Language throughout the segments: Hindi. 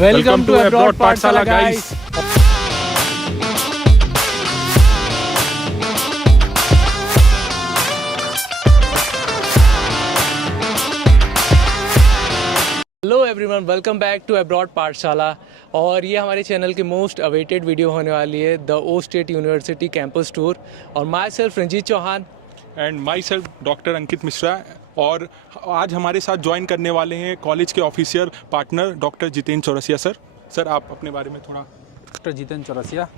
Welcome to Abroad Pathshala, guys. Hello everyone, welcome back to abroad Pathshala. और ये हमारे चैनल की मोस्ट अवेटेड वीडियो होने वाली है, the O state university campus tour. और myself Ranjit Chauhan and myself doctor Ankit Mishra. और आज हमारे साथ ज्वाइन करने वाले हैं कॉलेज के official partner doctor Jitendra Chaurasia sir. Sir आप अपने बारे में थोड़ा। Doctor Jitendra Chaurasia,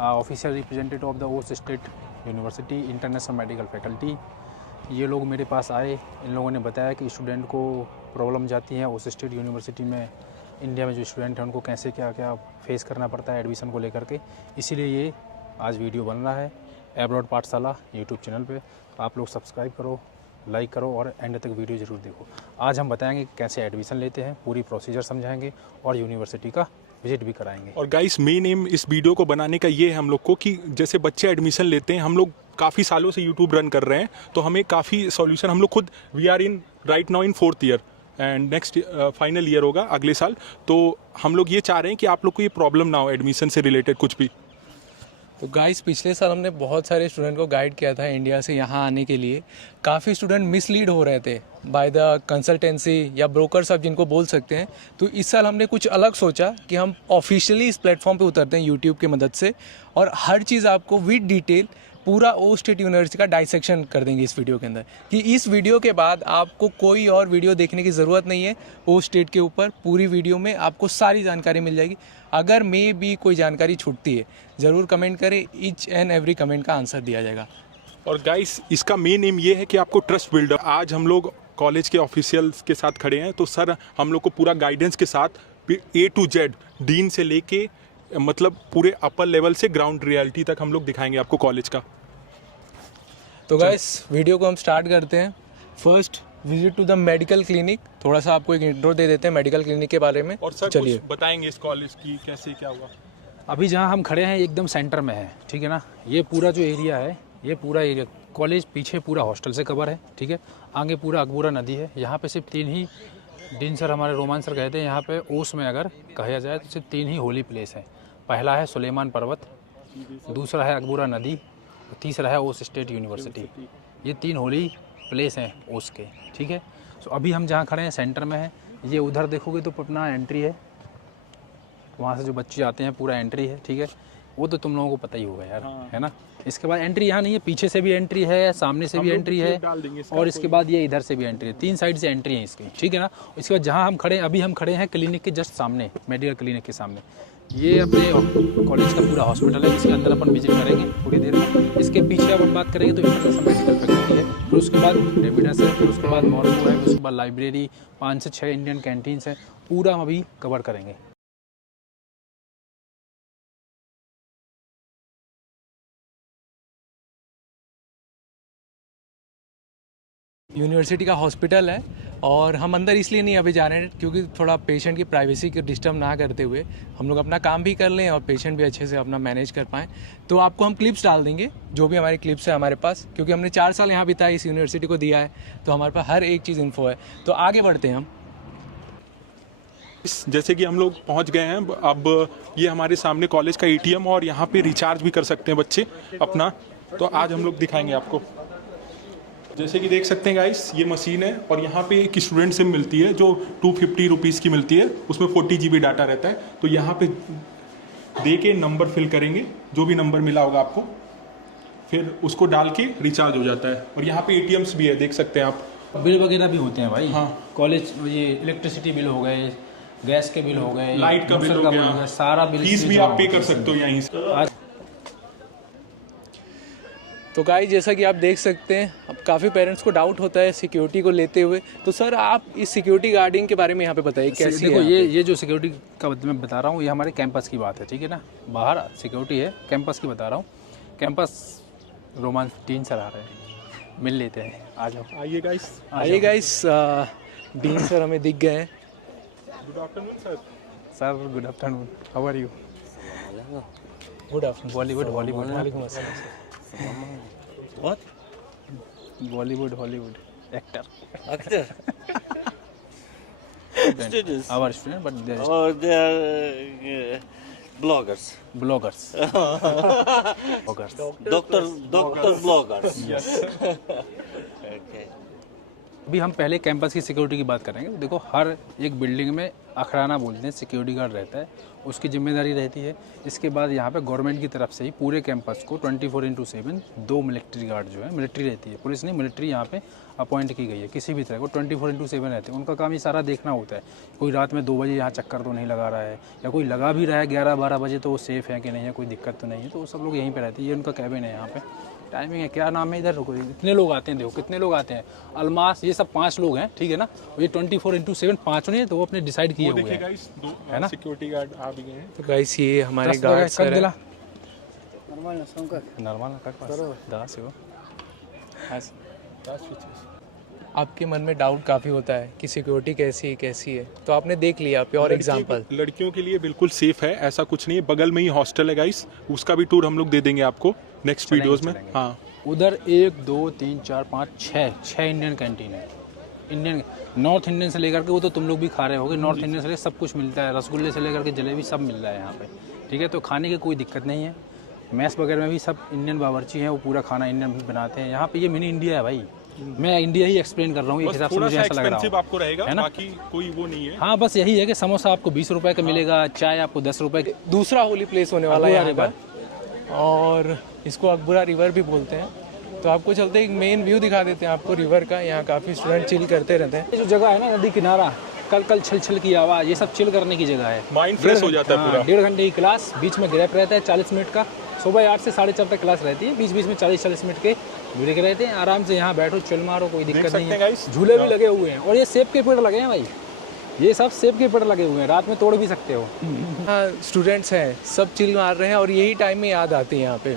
official representative of the O state university international medical faculty. ये लोग मेरे पास आए, इन लोगों ने बताया कि स्टूडेंट को प्रॉब्लम जाती है ओ स्टेट यूनिवर्सिटी में। इंडिया में जो स्टूडेंट हैं उनको कैसे क्या क्या फेस करना पड़ता है एडमिशन को लेकर के, इसीलिए ये आज वीडियो बन रहा है अब्रॉड पाठशाला यूट्यूब चैनल पे। तो आप लोग सब्सक्राइब करो, लाइक करो और एंड तक वीडियो ज़रूर देखो। आज हम बताएंगे कैसे एडमिशन लेते हैं, पूरी प्रोसीजर समझाएंगे और यूनिवर्सिटी का विजिट भी कराएंगे। और गाइस मेन एम इस वीडियो को बनाने का ये है हम लोग को कि जैसे बच्चे एडमिशन लेते हैं, हम लोग काफ़ी सालों से यूट्यूब रन कर रहे हैं, तो हमें काफ़ी सॉल्यूशन हम लोग खुद we are in right now in 4th year and next final year होगा अगले साल। तो हम लोग ये चाह रहे हैं कि आप लोग को ये प्रॉब्लम ना हो एडमिशन से रिलेटेड कुछ भी। तो गाइस, पिछले साल हमने बहुत सारे स्टूडेंट को गाइड किया था इंडिया से यहाँ आने के लिए। काफ़ी स्टूडेंट मिसलीड हो रहे थे बाय द कंसल्टेंसी या ब्रोकर्स आप जिनको बोल सकते हैं। तो इस साल हमने कुछ अलग सोचा कि हम ऑफिशियली इस प्लेटफॉर्म पे उतरते हैं यूट्यूब की मदद से, और हर चीज़ आपको विद डिटेल पूरा ओ स्टेट यूनिवर्सिटी का डाइसेक्शन कर देंगे इस वीडियो के अंदर। कि इस वीडियो के बाद आपको कोई और वीडियो देखने की ज़रूरत नहीं है। ओ स्टेट के ऊपर पूरी वीडियो में आपको सारी जानकारी मिल जाएगी। अगर मे भी कोई जानकारी छूटती है ज़रूर कमेंट करें, ईच एंड एवरी कमेंट का आंसर दिया जाएगा। और गाइस इसका मेन एम ये है कि आपको ट्रस्ट बिल्डअप। आज हम लोग कॉलेज के ऑफिशियल्स के साथ खड़े हैं, तो सर हम लोग को पूरा गाइडेंस के साथ A to Z डीन से लेके मतलब पूरे अपर लेवल से ग्राउंड रियलिटी तक हम लोग दिखाएंगे आपको कॉलेज का। तो गाइस वीडियो को हम स्टार्ट करते हैं। First visit to the medical clinic. थोड़ा सा आपको एक इंट्रो दे देते हैं मेडिकल क्लिनिक के बारे में। और सर चलिए बताएंगे इस कॉलेज की कैसे क्या हुआ। अभी जहाँ हम खड़े हैं एकदम सेंटर में है, ठीक है ना। ये पूरा जो एरिया है, ये पूरा एरिया कॉलेज, पीछे पूरा हॉस्टल से कवर है, ठीक है। आगे पूरा अकबूरा नदी है। यहाँ पे सिर्फ 3 ही डीन सर, हमारे रोमान सर कहते हैं, यहाँ पे ओस में अगर कहा जाए तो सिर्फ 3 ही होली प्लेस है। पहला है सुलेमान पर्वत, दूसरा है अकबूरा नदी, तीसरा है ओस स्टेट यूनिवर्सिटी। ये 3 होली प्लेस हैं ओस के, ठीक है। तो अभी हम जहाँ खड़े हैं सेंटर में है। ये उधर देखोगे तो अपना एंट्री है, वहाँ से जो बच्चे आते हैं पूरा एंट्री है, ठीक है। वो तो तुम लोगों को पता ही होगा यार, है ना। इसके बाद एंट्री यहाँ नहीं है, पीछे से भी एंट्री है, सामने से भी एंट्री है, और इसके बाद ये इधर से भी एंट्री है। 3 साइड से एंट्री है इसकी, ठीक है ना। इसके बाद जहाँ हम खड़े हैं, अभी हम खड़े हैं क्लिनिक के जस्ट सामने, मेडिकल क्लिनिक के सामने। ये अपने कॉलेज का पूरा हॉस्पिटल है, इसके अंदर अपन विजिट करेंगे थोड़ी देर में। इसके पीछे अब हम बात करेंगे तो इंटरनेशनल मेडिकल फैकल्टी है, फिर उसके बाद रेमिडेंस है, फिर उसके बाद मॉर्गो है, फिर उसके बाद लाइब्रेरी, 5 से 6 इंडियन कैंटीन्स हैं। पूरा हम अभी कवर करेंगे। यूनिवर्सिटी का हॉस्पिटल है, और हम अंदर इसलिए नहीं अभी जा रहे हैं क्योंकि थोड़ा पेशेंट की प्राइवेसी को डिस्टर्ब ना करते हुए हम लोग अपना काम भी कर लें और पेशेंट भी अच्छे से अपना मैनेज कर पाएँ। तो आपको हम क्लिप्स डाल देंगे, जो भी हमारी क्लिप्स है हमारे पास, क्योंकि हमने 4 साल यहाँ बिताए, इस यूनिवर्सिटी को दिया है, तो हमारे पास हर एक चीज़ इन्फो है। तो आगे बढ़ते हैं हम। जैसे कि हम लोग पहुंच गए हैं, अब ये हमारे सामने कॉलेज का ATM, और यहाँ पे रिचार्ज भी कर सकते हैं बच्चे अपना। तो आज हम लोग दिखाएंगे आपको। जैसे कि देख सकते हैं गाइस, ये मशीन है, और यहाँ पे एक स्टूडेंट सिम मिलती है जो 250 रुपीज़ की मिलती है। उसमें 40 GB डाटा रहता है। तो यहाँ पे दे के नंबर फिल करेंगे, जो भी नंबर मिला होगा आपको, फिर उसको डाल के रिचार्ज हो जाता है। और यहाँ पे ATMs भी है, देख सकते हैं आप। बिल वगैरह भी होते हैं भाई। हाँ, कॉलेज ये इलेक्ट्रिसिटी बिल हो गए, गैस के बिल हो गए, लाइट का बिल हो गया, सारा बिल, फीस भी आप पे कर सकते हो यहीं से। तो गाइस, जैसा कि आप देख सकते हैं, अब काफ़ी पेरेंट्स को डाउट होता है सिक्योरिटी को लेते हुए। तो सर आप इस सिक्योरिटी गार्डिंग के बारे में यहाँ पे बताइए कैसी देखो, है। ये जो सिक्योरिटी का मैं बता रहा हूँ, ये हमारे कैंपस की बात है, ठीक है ना। बाहर सिक्योरिटी है, कैंपस की बता रहा हूँ। कैंपस रोमान डीन सर आ रहे हैं, मिल लेते हैं। आ जाओ, आइए गाइस, आइए गाइस। डीन सर हमें दिख गए हैं। Good afternoon sir. Sir good afternoon, how are you? Good afternoon. Bollywood Hollywood, वालेकुम अस्सलाम। What? Bollywood Hollywood actor. students. Our student, but they are Or they are bloggers. bloggers. Bloggers. Doctor bloggers. Yes. Okay. अभी हम पहले कैंपस की सिक्योरिटी की बात करेंगे। देखो, हर एक बिल्डिंग में अखराना बोलते हैं, सिक्योरिटी गार्ड रहता है, उसकी जिम्मेदारी रहती है। इसके बाद यहाँ पे गवर्नमेंट की तरफ से ही पूरे कैंपस को 24/7 2 मिलिट्री गार्ड जो है, मिलिट्री रहती है, पुलिस नहीं, मिलिट्री यहाँ पे अपॉइंट की गई है। किसी भी तरह को 24/7 रहते हैं। उनका काम ये सारा देखना होता है, कोई रात में 2 बजे यहाँ चक्कर तो नहीं लगा रहा है, या कोई लगा भी रहा है 11-12 बजे तो वो सेफ़ है कि नहीं है, कोई दिक्कत तो नहीं है। तो वो सब लोग यहीं पर रहते हैं। ये उनका कैबिन है यहाँ पर। टाइमिंग है, क्या नाम है इधर, रुको, कितने लोग आते हैं, देखो कितने लोग आते हैं। अलमास, ये सब 5 लोग हैं, ठीक है ना। ये 24/7 5 नहीं है, तो वो अपने डिसाइड किए हुए हैं, है ना। सिक्योरिटी गार्ड आ भी गए हैं। तो गाइस ये हमारे गार्ड सर है। आपके मन में डाउट काफ़ी होता है कि सिक्योरिटी कैसी है, तो आपने देख लिया प्योर एग्जांपल। लड़कियों के लिए बिल्कुल सेफ है, ऐसा कुछ नहीं है। बगल में ही हॉस्टल है गाइस, उसका भी टूर हम लोग दे देंगे आपको नेक्स्ट वीडियोस में। हाँ, उधर 1 2 3 4 5 6 इंडियन कैंटीन है। इंडियन, नॉर्थ इंडियन से लेकर के, वो तो तुम लोग भी खा रहे होगे, नॉर्थ इंडियन से लेकर सब कुछ मिलता है, रसगुल्ले से लेकर के जलेबी सब मिल रहा है यहाँ पे, ठीक है। तो खाने की कोई दिक्कत नहीं है। मैस वगैरह में भी सब इंडियन बावर्ची हैं, वो पूरा खाना इंडियन बनाते हैं। यहाँ पे ये मिनी इंडिया है भाई, मैं इंडिया ही एक्सप्लेन कर रहा हूँ, एक हिसाब से मुझे ऐसा लग रहा है। आपको रहेगा, है ना? बाकी कोई वो नहीं है। हाँ, बस यही है कि समोसा आपको 20 रुपए का मिलेगा, चाय आपको 10 रुपए की। दूसरा होली प्लेस होने वाला है यहाँ अकबरा पर, और इसको अकबरा रिवर भी बोलते हैं। तो आपको चलते एक मेन व्यू दिखा देते हैं आपको रिवर का। यहाँ काफ़ी स्टूडेंट चिल करते रहते हैं। ये जो जगह है ना, नदी किनारा, कल छल की आवाज़, ये सब चिल करने की जगह है। माइंड फ्रेश हो जाता है पूरा। 1.5 घंटे की क्लास, बीच में गैप रहता है 40 मिनट का। सुबह 8 से 4:30 तक क्लास रहती है, बीच बीच में 40-40 मिनट के ब्रेक रहते हैं। आराम से यहाँ बैठो, चिल मारो, कोई दिक्कत नहीं है। झूले भी लगे हुए हैं, और ये सेब के पेड़ लगे हैं भाई, ये सब सेब के पेड़ लगे हुए हैं, रात में तोड़ भी सकते हो। हाँ, स्टूडेंट्स हैं, सब चिल मार रहे हैं, और यही टाइम में याद आती है यहाँ पे।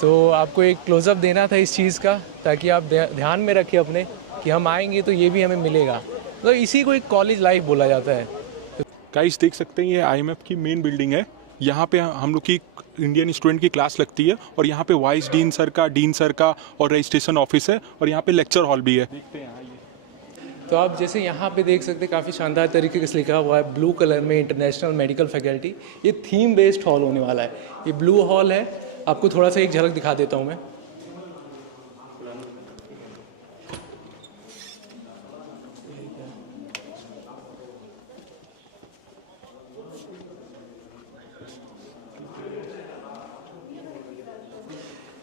तो आपको एक क्लोजअप देना था इस चीज़ का, ताकि आप ध्यान में रखें अपने कि हम आएंगे तो ये भी हमें मिलेगा। तो इसी को एक कॉलेज लाइफ बोला जाता है। गाइस देख सकते हैं, ये IMF की मेन बिल्डिंग है। यहाँ पे हम लोग की इंडियन स्टूडेंट की क्लास लगती है, और यहाँ पे वाइस डीन सर का और रजिस्ट्रेशन ऑफिस है, और यहाँ पे लेक्चर हॉल भी है। देखते हैं, तो आप जैसे यहाँ पे देख सकते हैं, काफ़ी शानदार तरीके से लिखा हुआ है ब्लू कलर में, इंटरनेशनल मेडिकल फैकल्टी। ये थीम बेस्ड हॉल होने वाला है। ये ब्लू हॉल है, आपको थोड़ा सा एक झलक दिखा देता हूँ मैं।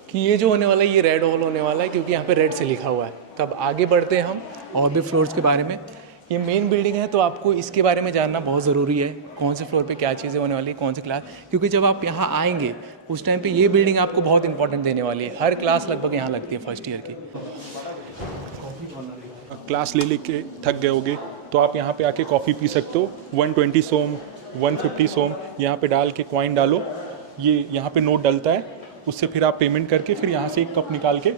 कि ये जो होने वाला है, ये रेड हॉल होने वाला है, क्योंकि यहाँ पे रेड से लिखा हुआ है। तब आगे बढ़ते हैं हम और भी फ्लोर्स के बारे में। ये मेन बिल्डिंग है, तो आपको इसके बारे में जानना बहुत ज़रूरी है, कौन से फ्लोर पे क्या चीज़ें होने वाली है, कौन सी क्लास। क्योंकि जब आप यहाँ आएंगे उस टाइम पे ये बिल्डिंग आपको बहुत इंपॉर्टेंट देने वाली है। हर क्लास लगभग यहाँ लगती है फर्स्ट ईयर की। क्लास ले लेके थक गए होगे तो आप यहाँ पे आके कॉफ़ी पी सकते हो। 120 सोम, 150 सोम यहाँ पे डाल के कॉइन डालो, ये यहाँ पे नोट डलता है, उससे फिर आप पेमेंट करके फिर यहाँ से एक कप निकाल के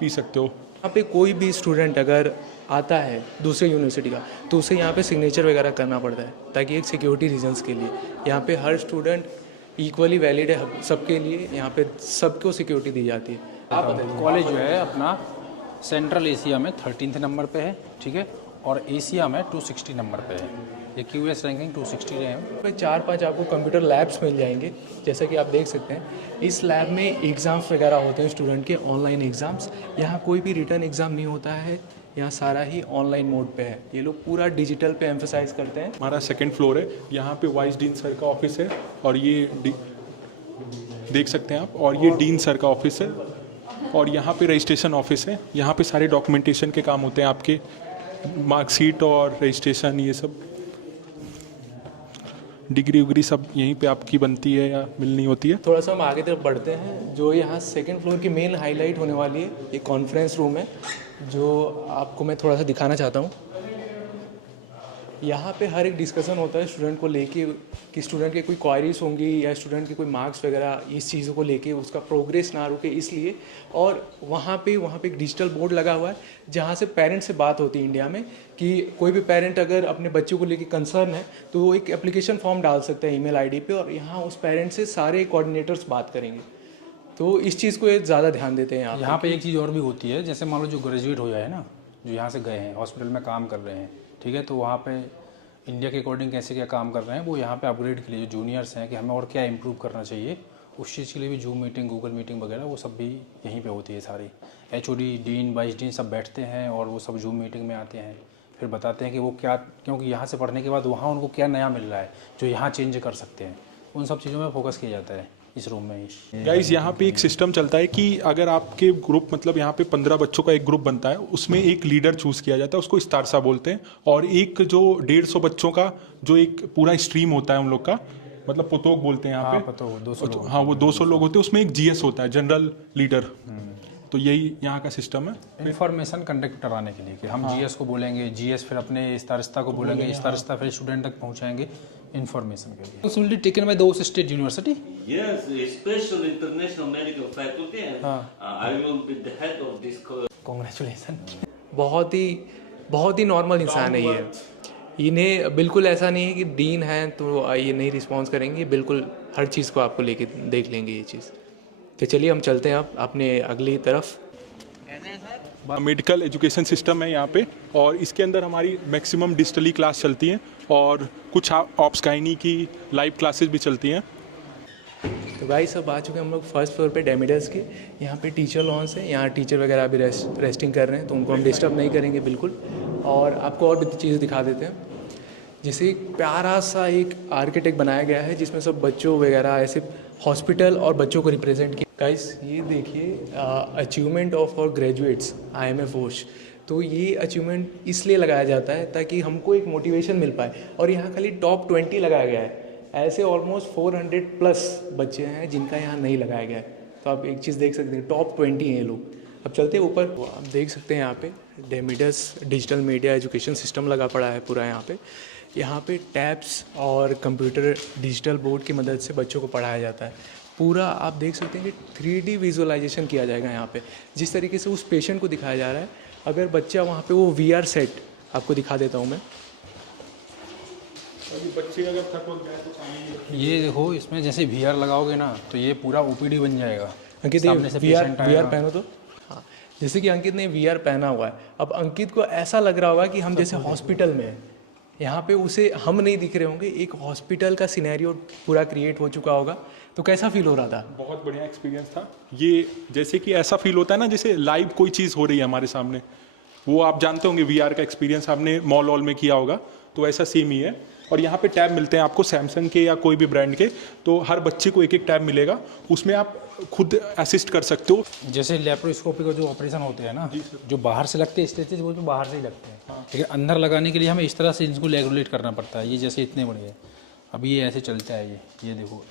पी सकते हो। यहाँ पे कोई भी स्टूडेंट अगर आता है दूसरे यूनिवर्सिटी का, तो उसे यहाँ पे सिग्नेचर वगैरह करना पड़ता है, ताकि एक सिक्योरिटी रीजंस के लिए। यहाँ पे हर स्टूडेंट इक्वली वैलिड है सबके लिए, यहाँ पे सबको सिक्योरिटी दी जाती है। आप कॉलेज जो है अपना सेंट्रल एशिया में 13th नंबर पे है, ठीक है, और एशिया में 260 नंबर पे है। ये QS रैंकिंग 260 रहे हैं। 4-5 आपको कंप्यूटर लैब्स मिल जाएंगे, जैसा कि आप देख सकते हैं। इस लैब में एग्ज़ाम्स वगैरह होते हैं स्टूडेंट के, ऑनलाइन एग्ज़ाम्स। यहाँ कोई भी रिटर्न एग्ज़ाम नहीं होता है, यहाँ सारा ही ऑनलाइन मोड पे है। ये लोग पूरा डिजिटल पे एम्फसाइज करते हैं। हमारा 2nd फ्लोर है, यहाँ पे वाइस डीन सर का ऑफिस है, और ये देख सकते हैं आप, और ये डीन सर का ऑफिस है, और यहाँ पे रजिस्ट्रेशन ऑफिस है। यहाँ पे सारे डॉक्यूमेंटेशन के काम होते हैं, आपके मार्कशीट और रजिस्ट्रेशन, ये सब डिग्री उग्री सब यहीं पे आपकी बनती है या मिलनी होती है। थोड़ा सा हम आगे तरफ बढ़ते हैं। जो यहाँ 2nd फ्लोर की मेन हाईलाइट होने वाली है, ये कॉन्फ्रेंस रूम है, जो आपको मैं थोड़ा सा दिखाना चाहता हूँ। यहाँ पे हर एक डिस्कशन होता है स्टूडेंट को लेके, कि स्टूडेंट के कोई क्वायरीज होंगी या स्टूडेंट के कोई मार्क्स वगैरह, इस चीज़ों को लेके उसका प्रोग्रेस ना रुके इसलिए। और वहाँ पे एक डिजिटल बोर्ड लगा हुआ है, जहाँ से पेरेंट्स से बात होती है इंडिया में, कि कोई भी पेरेंट अगर अपने बच्चों को लेके कंसर्न है तो वो एक एप्लीकेशन फॉर्म डाल सकता है ईमेल आईडी पे, और यहाँ उस पेरेंट से सारे कोऑर्डिनेटर्स बात करेंगे। तो इस चीज़ को ज़्यादा ध्यान देते हैं यहाँ पे एक चीज़ और भी होती है, जैसे मान लो जो ग्रेजुएट हो जाए ना, जो यहाँ से गए हैं, हॉस्पिटल में काम कर रहे हैं, ठीक है। तो वहाँ पे इंडिया के अकॉर्डिंग कैसे क्या काम कर रहे हैं वो यहाँ पे अपग्रेड के लिए जो जूनियर्स हैं कि हमें और क्या इम्प्रूव करना चाहिए, उस चीज़ के लिए भी जूम मीटिंग, गूगल मीटिंग वगैरह वो सब भी यहीं पे होती है सारी। HOD, डीन, वाइस डीन सब बैठते हैं और वो सब जूम मीटिंग में आते हैं, फिर बताते हैं कि वो क्या, क्योंकि यहाँ से पढ़ने के बाद वहाँ उनको क्या नया मिल रहा है जो यहाँ चेंज कर सकते हैं, उन सब चीज़ों में फोकस किया जाता है इस रूम में ही। गाइस यहाँ पे एक सिस्टम चलता है कि अगर आपके ग्रुप मतलब यहाँ पे 15 बच्चों का एक ग्रुप बनता है, उसमें एक लीडर चूज किया जाता है, उसको स्टारसा बोलते हैं, और एक जो 150 बच्चों का जो एक पूरा स्ट्रीम होता है उन लोग का, मतलब पोतोक बोलते हैं यहाँ पे, 200 लोग। हाँ वो 200 लोग होते हैं, उसमें एक GS होता है, जनरल लीडर। तो यही यहाँ का सिस्टम है इन्फॉर्मेशन कंडक्ट कराने के लिए कि हम GS को बोलेंगे, GS फिर अपने स्टारिस्ता को बोलेंगे, स्टारिस्ता फिर स्टूडेंट तक पहुँचाएंगे इन्फॉर्मेशन के लिए। Responsibility taken by those state university? Yes, a special international medical faculty, and I will be the head of this college. Congratulations. बहुत ही नॉर्मल इंसान है ये। इन्हें बिल्कुल ऐसा नहीं है कि डीन है तो ये नहीं रिस्पॉन्स करेंगे, बिल्कुल हर चीज़ को आपको लेके देख लेंगे ये चीज़। तो चलिए हम चलते हैं अब अपने अगली तरफ। मेडिकल एजुकेशन सिस्टम है यहाँ पे, और इसके अंदर हमारी मैक्सिमम डिजिटली क्लास चलती हैं और कुछ ऑप्स गायनी की लाइव क्लासेस भी चलती हैं। तो भाई सब आ चुके हैं हम लोग फर्स्ट फ्लोर पे डेमिडस के। यहाँ पे टीचर लॉन्स है, यहाँ टीचर वगैरह अभी रेस्टिंग कर रहे हैं, तो उनको हम डिस्टर्ब नहीं करेंगे बिल्कुल। और आपको और भी चीज़ दिखा देते हैं, जैसे एक प्यारा सा एक आर्किटेक्ट बनाया गया है जिसमें सब बच्चों वगैरह ऐसे हॉस्पिटल और बच्चों को रिप्रेजेंट किया। गाइस ये देखिए अचीवमेंट ऑफ और ग्रेजुएट्स IMF होश। तो ये अचीवमेंट इसलिए लगाया जाता है ताकि हमको एक मोटिवेशन मिल पाए, और यहाँ खाली टॉप 20 लगाया गया है। ऐसे ऑलमोस्ट 400+ बच्चे हैं जिनका यहाँ नहीं लगाया गया है। तो आप एक चीज़ देख सकते हैं, टॉप 20 हैं ये लोग। अब चलते हैं ऊपर, वो आप देख सकते हैं यहाँ पे डेमिडस डिजिटल मीडिया एजुकेशन सिस्टम लगा पड़ा है पूरा यहाँ पे। यहाँ पे टैब्स और कंप्यूटर डिजिटल बोर्ड की मदद से बच्चों को पढ़ाया जाता है। पूरा आप देख सकते हैं कि 3D विजुअलाइजेशन किया जाएगा यहाँ पे, जिस तरीके से उस पेशेंट को दिखाया जा रहा है। अगर बच्चा वहाँ पे वो VR सेट आपको दिखा देता हूँ मैं। बच्चे अगर थक गए तो चाहिए, ये देखो इसमें जैसे VR लगाओगे ना तो ये पूरा OPD बन जाएगा। अंकित सामने से VR patient आएगा। पहनो तो। हाँ, जैसे कि अंकित ने VR पहना हुआ है, अब अंकित को ऐसा लग रहा होगा कि हम जैसे हॉस्पिटल में हैं। यहाँ पे उसे हम नहीं दिख रहे होंगे, एक हॉस्पिटल का सिनेरियो पूरा क्रिएट हो चुका होगा। तो कैसा फील हो रहा था? बहुत बढ़िया एक्सपीरियंस था ये। जैसे कि ऐसा फील होता है ना जैसे लाइव कोई चीज़ हो रही है हमारे सामने। वो आप जानते होंगे VR का एक्सपीरियंस आपने मॉल में किया होगा, तो ऐसा सेम ही है। और यहाँ पे टैब मिलते हैं आपको सैमसंग के या कोई भी ब्रांड के, तो हर बच्चे को एक टैब मिलेगा, उसमें आप खुद असिस्ट कर सकते हो। जैसे लेप्रोस्कोपी का जो ऑपरेशन होते हैं ना, जो बाहर से लगते हैं स्टेचेज, वो जो बाहर से ही लगते हैं, लेकिन अंदर लगाने के लिए हमें इस तरह से इनको रेगुलेट करना पड़ता है। ये जैसे इतने बड़े हैं, अब ये ऐसे चलता है, ये देखो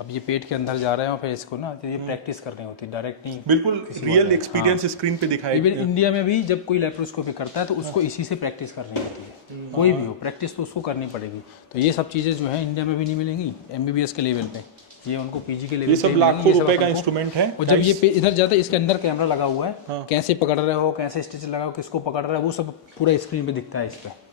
अब ये पेट के अंदर जा रहे हैं और फिर इसको ना तो ये प्रैक्टिस करनी होती है, डायरेक्ट नहीं। बिल्कुल रियल एक्सपीरियंस स्क्रीन पे दिखाया। इवन इंडिया में भी जब कोई लेप्रोस्कोपी करता है तो उसको इसी से प्रैक्टिस करनी होती है। कोई भी हो प्रैक्टिस तो उसको करनी पड़ेगी। तो ये सब चीज़ें जो है इंडिया में भी नहीं मिलेंगी MBBS के लेवल पे, ये उनको PG के लेवल पे। ये सब लाखों रुपए का इंस्ट्रूमेंट है। और जब ये इधर जाता है, इसके अंदर कैमरा लगा हुआ है, कैसे पकड़ रहे हो, कैसे स्टिच लगाओ, किसको पकड़ रहा है, वो सब पूरा स्क्रीन पे दिखता है इस पर।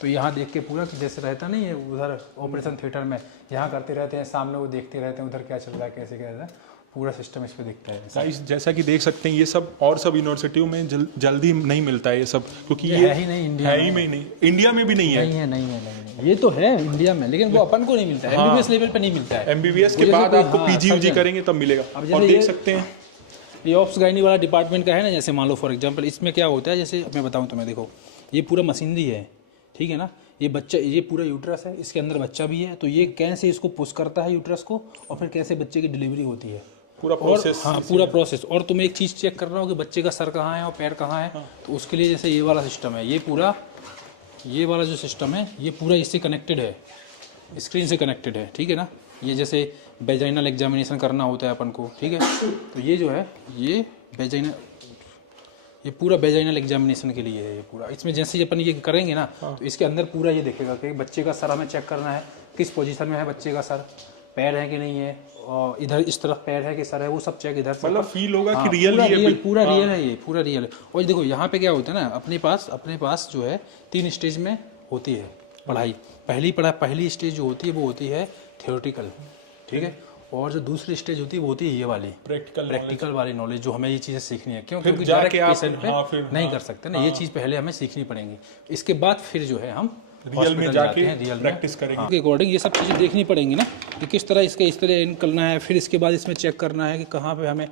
तो यहाँ देख के पूरा जैसे रहता नहीं है उधर ऑपरेशन थिएटर में, यहाँ करते रहते हैं, सामने वो देखते रहते हैं उधर क्या चल रहा है, कैसे क्या है, पूरा सिस्टम इस पे दिखता है। गाइस जैसा कि देख सकते हैं ये सब और सब यूनिवर्सिटियों में जल्दी नहीं मिलता है ये सब, क्योंकि ये है ही नहीं इंडिया है ही नहीं, इंडिया में भी नहीं है। नहीं, ये तो है इंडिया में, लेकिन वो अपन को नहीं मिलता है। MBBS लेवल पे नहीं मिलता है। MBBS के बाद आपको PG UG करेंगे तब मिलेगा। और देख सकते हैं ये ऑप्स गायनी वाला डिपार्टमेंट का है ना, जैसे मान लो फॉर एग्जांपल इसमें क्या होता है, जैसे मैं बताऊं तुम्हें, देखो ये पूरा मशीनरी है, ठीक है ना। ये बच्चा, ये पूरा यूट्रस है, इसके अंदर बच्चा भी है, तो ये कैसे इसको पुश करता है यूट्रस को, और फिर कैसे बच्चे की डिलीवरी होती है, पूरा प्रोसेस। हाँ पूरा प्रोसेस। और तुम एक चीज़ चेक कर रहे हो कि बच्चे का सर कहाँ है और पैर कहाँ है, तो उसके लिए जैसे ये वाला सिस्टम है, ये पूरा ये वाला जो सिस्टम है ये पूरा इससे कनेक्टेड है, स्क्रीन से कनेक्टेड है, ठीक है ना। ये जैसे वेजाइनल एग्जामिनेशन करना होता है अपन को, ठीक है, तो ये जो है ये वेजाइनल, ये पूरा वेजाइनल एग्जामिनेशन के लिए है ये पूरा। इसमें जैसे ही अपन ये करेंगे ना तो इसके अंदर पूरा ये देखेगा कि बच्चे का सर हमें चेक करना है, किस पोजीशन में है बच्चे का सर, पैर है कि नहीं है, और इधर इस तरफ पैर है कि सर है, वो सब चेक इधर से मतलब फील होगा कि रियल पूरा रियल है, ये पूरा रियल है। और देखो यहाँ पे क्या होता है ना, अपने पास जो है 3 स्टेज में होती है पढ़ाई। पहली स्टेज जो होती है वो होती है थियोरेटिकल, ठीक है, और जो दूसरी स्टेज होती है वो होती है ये वाली प्रैक्टिकल वाली नॉलेज, जो हमें ये चीज़ें सीखनी है। क्यों? क्योंकि जाके आप पेशेंट पे नहीं कर सकते ना, ये चीज़ पहले हमें सीखनी पड़ेंगी। इसके बाद फिर जो है हम रियल में जाके प्रैक्टिस करेंगे के अकॉर्डिंग ये सब चीज़ें देखनी पड़ेंगी ना, कि किस तरह इसका इस तरह निकलना है। फिर इसके बाद इसमें चेक करना है कि कहाँ पे हमें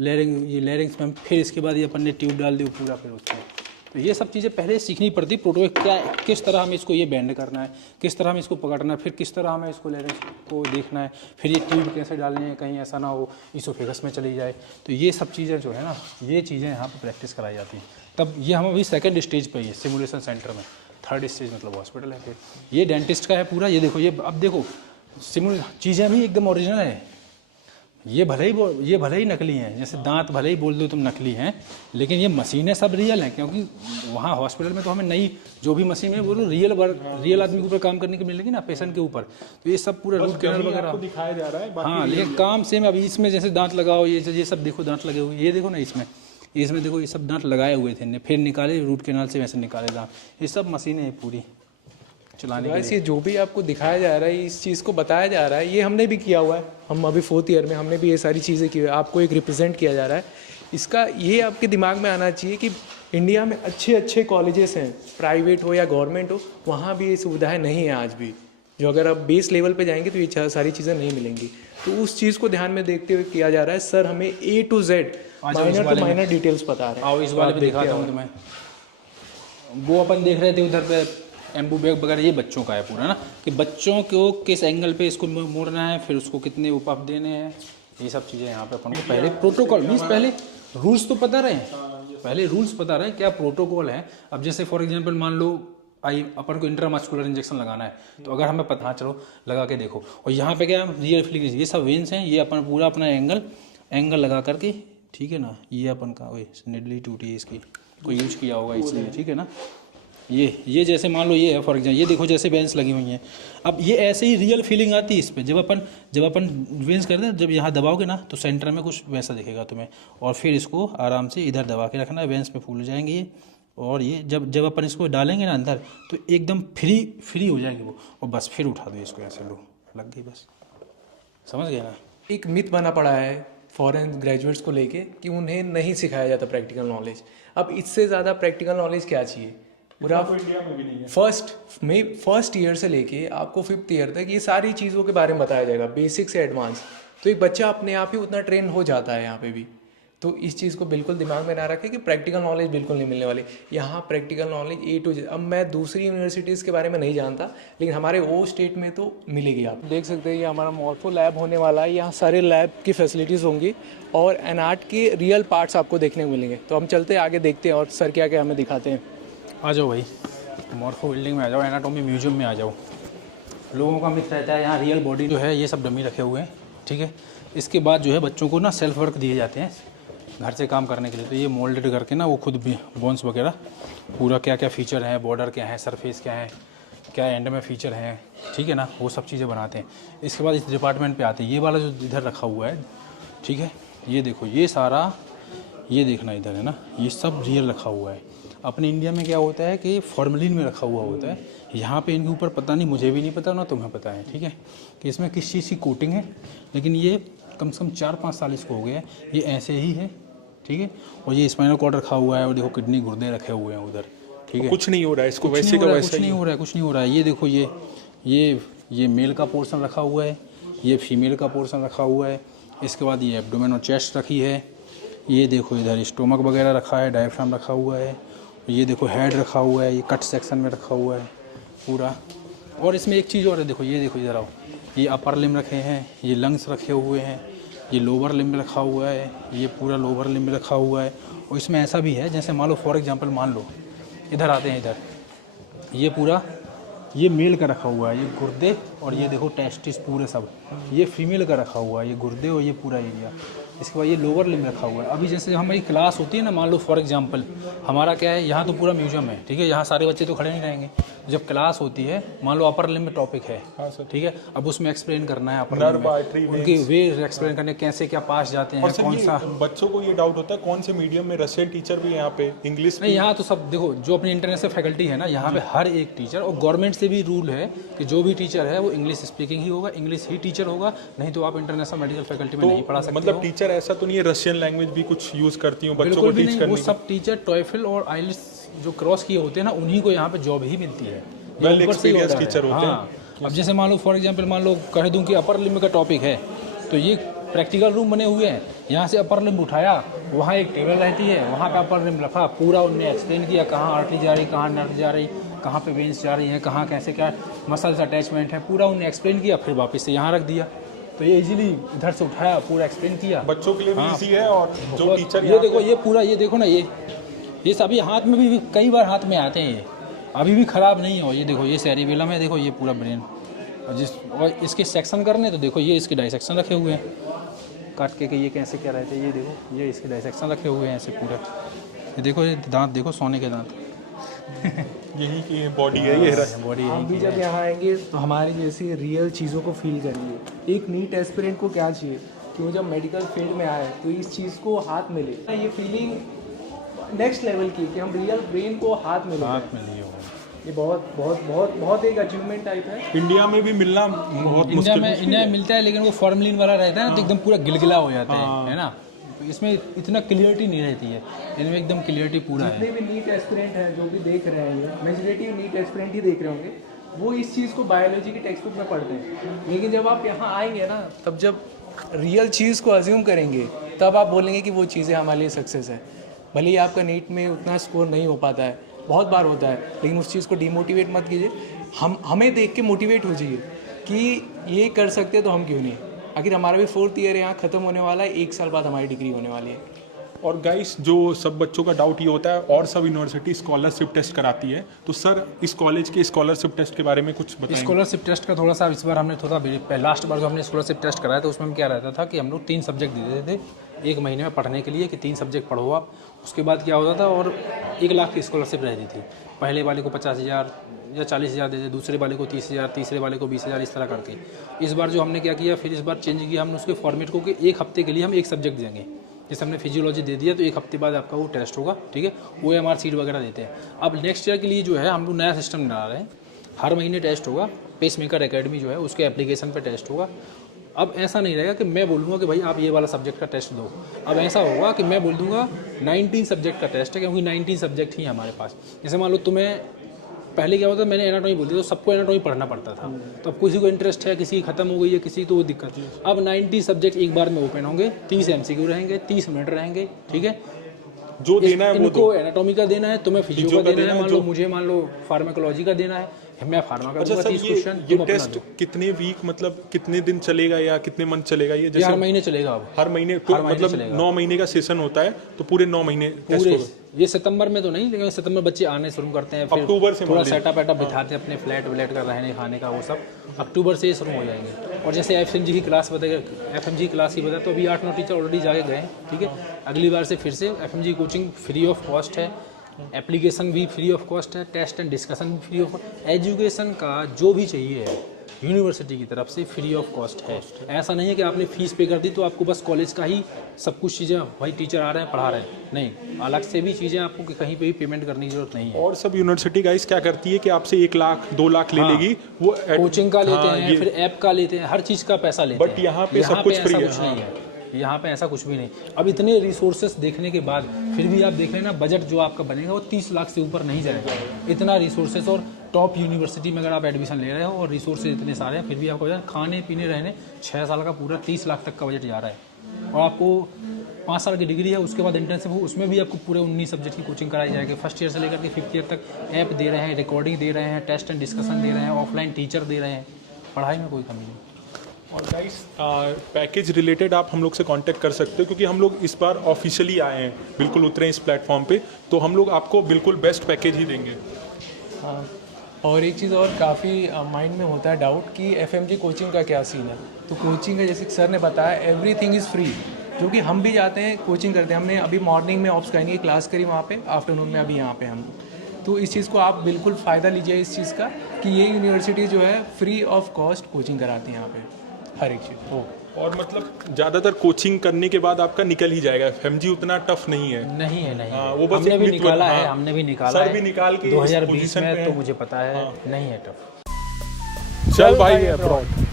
लेयरिंग, ये लेयरिंग्स में फिर इसके बाद ये अपन ने ट्यूब डाल दी पूरा, फिर उसमें तो ये सब चीज़ें पहले सीखनी पड़ती। प्रोटोकॉल क्या, किस तरह हमें इसको ये बेंड करना है, किस तरह हमें इसको पकड़ना है, फिर किस तरह हमें इसको लेयरिंग्स को देखना है, फिर ये ट्यूब कैसे डालनी है, कहीं ऐसा ना हो इसोफेगस में चली जाए। तो ये सब चीज़ें जो है ना, ये चीज़ें यहाँ पर प्रैक्टिस कराई जाती हैं। तब ये हम अभी सेकेंड स्टेज पर ही सिमुलेशन सेंटर में, थर्ड स्टेज मतलब हॉस्पिटल है। फिर ये डेंटिस्ट का है पूरा। ये देखो, ये अब देखो चीज़ें भी एकदम ओरिजिनल है। ये भले ही नकली हैं, जैसे दांत भले ही बोल दो तुम नकली हैं, लेकिन ये मशीनें सब रियल हैं। क्योंकि वहाँ हॉस्पिटल में तो हमें नई जो भी मशीन है वो रियल आदमी के ऊपर काम करने की मिलेगी ना, पेशेंट के ऊपर। तो ये सब पूरा रूट कैनाल वगैरह दिखाया जा रहा है। हाँ, लेकिन काम सेम। अभी इसमें जैसे दांत लगाओ, ये सब देखो दांत लगे हुए, ये देखो ना इसमें देखो, ये सब दांत लगाए हुए थे, फिर निकाले रूट कैनाल से, वैसे निकाले दांत। ये सब मशीनें हैं पूरी चलाने के लिए। ये जो भी आपको दिखाया जा रहा है, इस चीज़ को बताया जा रहा है, ये हमने भी किया हुआ है। हम अभी 4th ईयर में हमने भी ये सारी चीज़ें की हुई है। आपको एक रिप्रेजेंट किया जा रहा है। इसका ये आपके दिमाग में आना चाहिए कि इंडिया में अच्छे कॉलेजेस हैं, प्राइवेट हो या गवर्नमेंट हो, वहाँ भी ये सुविधाएं नहीं है आज भी। जो अगर आप बेस लेवल पे जाएंगे तो ये सारी चीज़ें नहीं मिलेंगी। तो उस चीज़ को ध्यान में देखते हुए किया जा रहा है। सर हमें A to Z minor to minor details बता रहे हैं। आओ इस वाले में दिखाता हूँ तुम्हें। वो अपन देख रहे थे उधर पे एम्बू बैग वगैरह, ये बच्चों का है पूरा ना, कि बच्चों को किस एंगल पे इसको मोड़ना है, फिर उसको कितने उपअप देने हैं, ये सब चीज़ें यहाँ पे अपन को पहले प्रोटोकॉल मीन्स पहले रूल्स तो पता रहे, पहले रूल्स पता रहे क्या प्रोटोकॉल है। अब जैसे फॉर एग्जांपल मान लो अपन को इंट्रामस्कुलर इंजेक्शन लगाना है, तो अगर हमें पता, हाँ चलो लगा के देखो, और यहाँ पे क्या रियल फिलिंग, ये सब वेंस हैं, ये अपन पूरा अपना एंगल लगा करके, ठीक है ना। ये अपन का निडली टूटी है, इसकी कोई यूज किया होगा इसलिए, ठीक है ना। ये जैसे मान लो ये है फॉर एग्जाम्पल, ये देखो जैसे वेंस लगी हुई हैं। अब ये ऐसे ही रियल फीलिंग आती है इस पर, जब अपन वेंस करते हैं, जब यहाँ दबाओगे ना तो सेंटर में कुछ वैसा दिखेगा तुम्हें, और फिर इसको आराम से इधर दबा के रखना है, वेंस पे फूल जाएंगे ये। और ये जब अपन इसको डालेंगे ना अंदर, तो एकदम फ्री हो जाएगी वो, और बस फिर उठा दो इसको, ऐसे लो लग गई, बस समझ गए ना। एक मिथ बना पड़ा है फॉरेन ग्रेजुएट्स को लेके कि उन्हें नहीं सिखाया जाता प्रैक्टिकल नॉलेज। अब इससे ज़्यादा प्रैक्टिकल नॉलेज क्या चाहिए? पूरा इंडिया में भी नहीं है। फर्स्ट ईयर से लेके आपको 5th ईयर तक ये सारी चीज़ों के बारे में बताया जाएगा, बेसिक से एडवांस। तो एक बच्चा अपने आप ही उतना ट्रेन हो जाता है यहाँ पे भी। तो इस चीज़ को बिल्कुल दिमाग में ना रखें कि प्रैक्टिकल नॉलेज बिल्कुल नहीं मिलने वाली। यहाँ practical knowledge A to Z। अब मैं दूसरी यूनिवर्सिटीज़ के बारे में नहीं जानता, लेकिन हमारे वो स्टेट में तो मिलेगी। आप देख सकते हैं ये हमारा मॉर्फो लैब होने वाला है। यहाँ सारे लैब की फैसिलिटीज़ होंगी और एनआर्ट के रियल पार्ट्स आपको देखने को मिलेंगे। तो हम चलते हैं आगे, देखते हैं और सर क्या क्या हमें दिखाते हैं। आ जाओ भाई, मॉर्फो बिल्डिंग में आ जाओ, एनाटॉमी म्यूजियम में आ जाओ। लोगों का मिथ रहता है यहाँ रियल बॉडी जो है, ये सब डमी रखे हुए हैं, ठीक है। इसके बाद जो है बच्चों को ना सेल्फ वर्क दिए जाते हैं घर से काम करने के लिए। तो ये मोल्डेड करके ना वो खुद भी बोन्स वगैरह पूरा क्या क्या फीचर हैं, बॉर्डर क्या है, सरफेस क्या है, क्या एंड में फीचर हैं, ठीक है ना, वो सब चीज़ें बनाते हैं। इसके बाद इस डिपार्टमेंट पे आते हैं। ये वाला जो इधर रखा हुआ है, ठीक है, ये देखो, ये सारा, ये देखना इधर है ना, ये सब रियल रखा हुआ है। अपने इंडिया में क्या होता है कि फॉर्मेलिन में रखा हुआ होता है, यहाँ पे इनके ऊपर पता नहीं, मुझे भी नहीं पता ना तुम्हें पता है, ठीक है, कि इसमें किस चीज़ की कोटिंग है। लेकिन ये कम से कम 4-5 साल इसको हो गए हैं, ये ऐसे ही है, ठीक है। और ये स्पाइनल कॉर्ड रखा हुआ है, और देखो किडनी गुर्दे रखे हुए हैं उधर, ठीक है। कुछ नहीं हो रहा है इसको, वैसे का वैसा कुछ नहीं हो रहा है, कुछ नहीं हो रहा है। ये देखो, ये मेल का पोर्शन रखा हुआ है, ये फीमेल का पोर्शन रखा हुआ है। इसके बाद ये एब्डोमेन और चेस्ट रखी है। ये देखो इधर स्टोमक वगैरह रखा है, डायफ्राम रखा हुआ है। ये देखो हेड रखा हुआ है, ये कट सेक्शन में रखा हुआ है पूरा। और इसमें एक चीज़ और है, देखो ये देखो इधर आओ, ये अपर लिम्ब रखे हैं, ये लंग्स रखे हुए हैं, ये लोअर लिम्ब रखा हुआ है, ये पूरा लोअर लिम्ब रखा हुआ है। और इसमें ऐसा भी है, जैसे मान लो फॉर एग्जांपल, मान लो इधर आते हैं, इधर ये पूरा ये मेल का रखा हुआ है, ये गुर्दे, और ये देखो टेस्टिस पूरे सब, ये फीमेल का रखा हुआ है, ये गुर्दे और ये पूरा एरिया। इसके बाद ये लोअर लिम्ब रखा हुआ है। अभी जैसे हमारी क्लास होती है ना, मान लो फॉर एग्जांपल हमारा क्या है, यहाँ तो पूरा म्यूजियम है, ठीक है, यहाँ सारे बच्चे तो खड़े नहीं रहेंगे। जब क्लास होती है, मान लो अपर लिम्ब टॉपिक है, ठीक है, अब उसमें एक्सप्लेन करना है अपर लिम्ब में, उनके वे एक्सप्लेन करने, कैसे क्या पास जाते हैं, कौन सा। बच्चों को ये डाउट होता है कौन से मीडियम में, रशियन टीचर भी यहाँ पे, इंग्लिश नहीं, यहाँ तो सब देखो, जो अपनी इंटरनेशनल फैकल्टी है ना, यहाँ पे हर एक टीचर, और गवर्नमेंट से भी रूल है कि जो भी टीचर है वो इंग्लिश स्पीकिंग ही होगा, इंग्लिश ही टीचर होगा, नहीं तो आप इंटरनेशनल मेडिकल फैकल्टी में नहीं पढ़ा सकते। मतलब टीचर ऐसा तो नहीं है रशियन लैंग्वेज भी कुछ यूज करती हूँ बच्चों को बिल्कुल भी टीच नहीं, करने वो की? सब टीचर टॉयफल और आइलेट्स जो क्रॉस किए होते हैं ना, उन्हीं को यहाँ पे जॉब ही मिलती है। वेल एक्सपीरियंस टीचर होते हैं। हाँ, अब जैसे मान लो फॉर एग्जांपल, मान लो कह दूं कि अपर लिम्ब का टॉपिक है, तो ये प्रैक्टिकल रूम बने हुए हैं, यहाँ से अपर लिम्ब उठाया, वहाँ एक टेबल रहती है, वहाँ पे अपर लिम्ब रखा, पूरा उनने एक्सप्लेन किया, कहाँ आर्टरी जा रही, कहाँ नर्व जा रही, कहाँ पे वेंस जा रही है, कहाँ कैसे क्या मसल्स अटैचमेंट है, पूरा उन्होंने एक्सप्लेन किया, फिर वापस से यहाँ रख दिया। तो ये इजीली इधर से उठाया, पूरा एक्सप्लेन किया। बच्चों के लिए भी इजी है, और जो टीचर ये देखो, ये पूरा, ये देखो ना, ये सभी हाथ में भी कई बार हाथ में आते हैं, ये अभी भी ख़राब नहीं हो। ये देखो, ये सेरिबेलम है, देखो ये पूरा ब्रेन, और इसके सेक्शन करने, तो देखो ये इसके डाइसेक्शन रखे हुए हैं, काट के ये कैसे क्या रहते हैं, ये देखो, ये इसके डाइसेक्शन रखे हुए हैं ऐसे पूरा। ये देखो, ये दांत देखो, सोने के दांत। यही की बॉडी है, ये बॉडी। हम भी जब यहाँ आएंगे तो हमारी जैसी रियल चीज़ों को फील करेंगे। एक नीट एस्पिरेंट को क्या चाहिए कि वो जब मेडिकल फील्ड में आए तो इस चीज़ को हाथ में ले, ये फीलिंग नेक्स्ट लेवल की कि हम रियल ब्रेन को हाथ में लिए। ये बहुत बहुत बहुत बहुत एक अचीवमेंट टाइप है। इंडिया में भी मिलना बहुत मुश्किल है। इंडिया में मिलता है, लेकिन वो फॉर्मलिन वाला रहता है ना, तो एकदम पूरा गिलगिला हो जाता है ना, तो इसमें इतना क्लियरिटी नहीं रहती है, इनमें एकदम क्लियरिटी पूरा है। जितने भी नीट एस्पिरेंट हैं जो भी देख रहे हैं, मेजॉरिटी नीट एस्पिरेंट ही देख रहे होंगे, वो इस चीज़ को बायोलॉजी की टेक्स्ट बुक में पढ़ते हैं, लेकिन जब आप यहाँ आएंगे ना, तब जब रियल चीज़ को अज्यूम करेंगे, तब आप बोलेंगे कि वो चीज़ें हमारे लिए सक्सेस है। भले ही आपका नीट में उतना स्कोर नहीं हो पाता है, बहुत बार होता है, लेकिन उस चीज़ को डिमोटिवेट मत कीजिए। हमें देख के मोटिवेट हो जाइए कि ये कर सकते हैं तो हम क्यों नहीं। आखिर हमारा भी 4th ईयर यहाँ ख़त्म होने वाला है, 1 साल बाद हमारी डिग्री होने वाली है। और गाइस, जो सब बच्चों का डाउट ये होता है, और सब यूनिवर्सिटी स्कॉलरशिप टेस्ट कराती है, तो सर इस कॉलेज के स्कॉलरशिप टेस्ट के बारे में कुछ बताएं। स्कॉलरशिप टेस्ट का थोड़ा सा इस बार हमने लास्ट बार जो हमने स्कॉलरशिप टेस्ट कराया था, उसमें क्या रहता था कि हम लोग 3 सब्जेक्ट दे देते थे 1 महीने में पढ़ने के लिए, कि 3 सब्जेक्ट पढ़ो आप। उसके बाद क्या होता था, और 1 लाख की स्कॉलरशिप रहती थी। पहले वाले को 50,000 या 40,000 देते, दूसरे वाले को 30,000, तीसरे वाले को 20,000, इस तरह करके। इस बार जो हमने क्या किया, फिर इस बार चेंज किया हमने उसके फॉर्मेट को, कि 1 हफ्ते के लिए हम 1 सब्जेक्ट देंगे। जैसे हमने फिजियोलॉजी दे दिया, तो 1 हफ्ते बाद आपका वो टेस्ट होगा, ठीक है, वो OMR सीट वगैरह देते हैं। अब नेक्स्ट ईयर के लिए जो है हम लोग नया सिस्टम बना रहे हैं, हर महीने टेस्ट होगा। पेसमेकर एकेडमी जो है उसके एप्लीकेशन पर टेस्ट होगा। अब ऐसा नहीं रहेगा कि मैं बोलूँगा कि भाई आप ये वाला सब्जेक्ट का टेस्ट दो। अब ऐसा होगा कि मैं बोल दूँगा 19 सब्जेक्ट का टेस्ट है, क्योंकि 19 सब्जेक्ट ही हमारे पास। जैसे मान लो तुम्हें पहले क्या होता, मैंने एनाटॉमी बोल दिया तो सबको एनाटॉमी पढ़ना पड़ता था, तो अब किसी को इंटरेस्ट है, किसी की खत्म हो गई है, किसी तो वो दिक्कत। अब 90 सब्जेक्ट एक बार में ओपन होंगे, 30 MCQ रहेंगे, 30 मिनट रहेंगे, ठीक है। जो देना है वो इनको एनाटॉमी का देना है, तुम्हें फिजियो का देना है, मान लो मुझे मान लो फार्माकोलॉजी का देना है, मैं फार्मा का दूंगा 30 क्वेश्चन। ये टेस्ट कितने वीक, मतलब कितने दिन चलेगा या कितने मंथ चलेगा? ये जैसे हर महीने चलेगा। अब हर महीने तो मतलब 9 महीने का सेशन होता है, तो पूरे 9 महीने टेस्ट होगा। ये सितंबर में तो नहीं, लेकिन सितंबर बच्चे आने शुरू करते हैं, फिर अक्टूबर से थोड़ा सेटअप वेटअप बिठाते हैं अपने फ्लैट व्लैट का, रहने खाने का, वो सब अक्टूबर से शुरू हो जाएंगे। और जैसे FMG की क्लास FMG क्लास ही बता, तो अभी 8-9 टीचर ऑलरेडी जाके गए हैं, ठीक है। अगली बार से फिर से FMG coaching free of cost है, एप्लीकेशन भी फ्री ऑफ कॉस्ट है, टेस्ट एंड डिस्कशन भी फ्री ऑफ, एजुकेशन का जो भी चाहिए है यूनिवर्सिटी की तरफ से फ्री ऑफ कॉस्ट है। ऐसा नहीं है कि आपने फीस पे कर दी तो आपको बस कॉलेज का ही सब कुछ चीज़ें, भाई टीचर आ रहे हैं पढ़ा रहे हैं, नहीं, अलग से भी चीज़ें आपको कहीं पे भी पेमेंट करने की जरूरत नहीं है। और सब यूनिवर्सिटी गाइस क्या करती है कि आपसे 1 लाख 2 लाख ले लेगी, वो कोचिंग का लेते हैं, फिर ऐप का लेते हैं, हर चीज़ का पैसा लेते हैं। बट यहाँ पे सब कुछ फ्री है, यहाँ पे ऐसा कुछ भी नहीं। अब इतने रिसोर्सेस देखने के बाद फिर भी आप देख लेना, बजट जो आपका बनेगा वो 30 लाख से ऊपर नहीं जाएगा। इतना रिसोर्सेस, और टॉप यूनिवर्सिटी में अगर आप एडमिशन ले रहे हो और रिसोर्सेज इतने सारे हैं, फिर भी आपको खाने पीने रहने 6 साल का पूरा 30 लाख तक का बजट जा रहा है। और आपको 5 साल की डिग्री है, उसके बाद इंटर्नशिप हो, उसमें भी आपको पूरे 19 सब्जेक्ट की कोचिंग कराई जाएगी। फर्स्ट ईयर से लेकर के 5th ईयर तक ऐप दे रहे हैं, रिकॉर्डिंग दे रहे हैं, टेस्ट एंड डिस्कशन दे रहे हैं, ऑफलाइन टीचर दे रहे हैं, पढ़ाई में कोई कमी नहीं। और गाइस, पैकेज रिलेटेड आप हम लोग से कांटेक्ट कर सकते हो, क्योंकि हम लोग इस बार ऑफिशियली आए हैं, बिल्कुल उतरे हैं इस प्लेटफॉर्म पे, तो हम लोग आपको बिल्कुल बेस्ट पैकेज ही देंगे। हाँ, और एक चीज़ और काफ़ी माइंड में होता है डाउट कि FMG कोचिंग का क्या सीन है। तो कोचिंग है, जैसे सर ने बताया, एवरीथिंग इज़ फ्री, जो कि हम भी जाते हैं, कोचिंग करते हैं। हमने अभी मॉर्निंग में ऑप्स की क्लास करी वहाँ पे, आफ्टरनून में अभी यहाँ पे हम। तो इस चीज़ को आप बिल्कुल फ़ायदा लीजिए इस चीज़ का कि ये यूनिवर्सिटी जो है फ्री ऑफ कॉस्ट कोचिंग कराती है यहाँ पे हर एक चीज़। और मतलब ज़्यादातर कोचिंग करने के बाद आपका निकल ही जाएगा, एफएमजी उतना टफ नहीं है। नहीं है, नहीं है। वो बस हमने एक भी मिथ निकाला बना- है, हाँ। हमने भी निकाला सर है भी निकाल के इस 2020 पोजीशन में, पे तो हैं। मुझे पता है नहीं है टफ। चल भाई अब्रॉड।